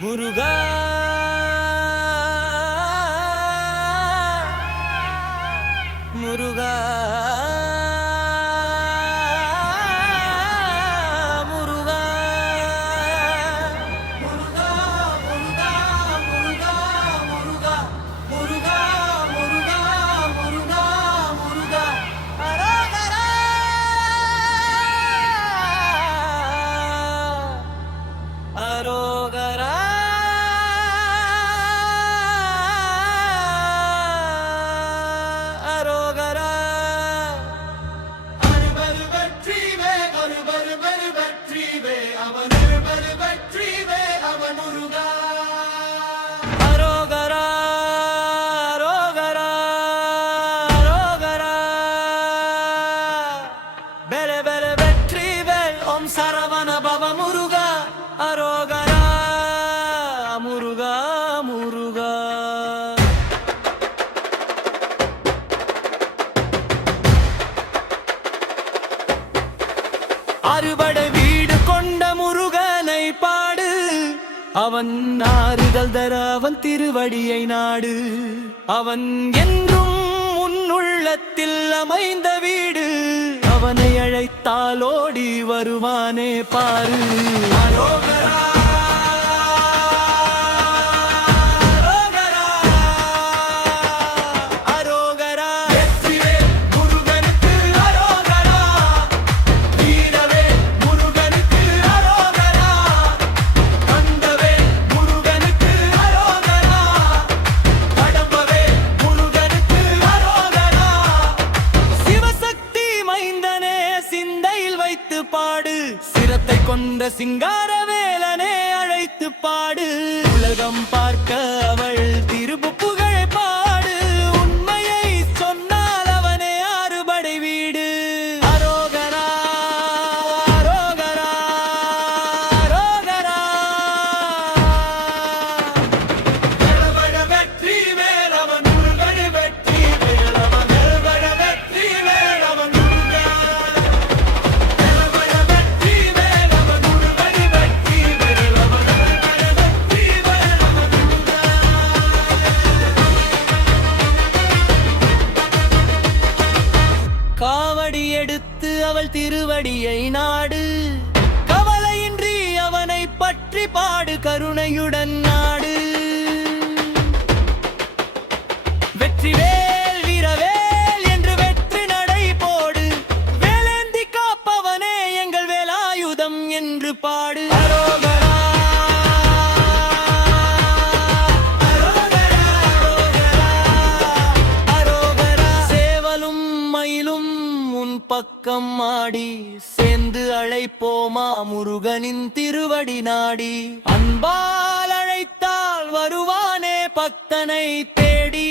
무르가 பெல பெல வெற்றிவேல் ஓம் சரவண பவ முருகா அரோகரா முருகா முருகா அறுபடை வீடு கொண்ட முருகனை பாடு அவன் ஆறுதல் தர அவன் திருவடியை நாடு. அவன் என்றும் உன்னுள்ளத்தில் அமைந்த வீடு அவனை பார்த்தாலோடி வருவானே பாரு. மனோகரா கொண்ட சிங்கார வேலனே அழைத்து பாடு. உலகம் பார்க்க அவள் திரும்ப அவள் திருவடியை நாடு. கவலையின்றி அவனை பற்றி பாடு கருணையுடன் நான் பக்கம் ஆடி சேர்ந்து அழைப்போமா முருகனின் திருவடி நாடி. அன்பால் அழைத்தால் வருவானே பக்தனை தேடி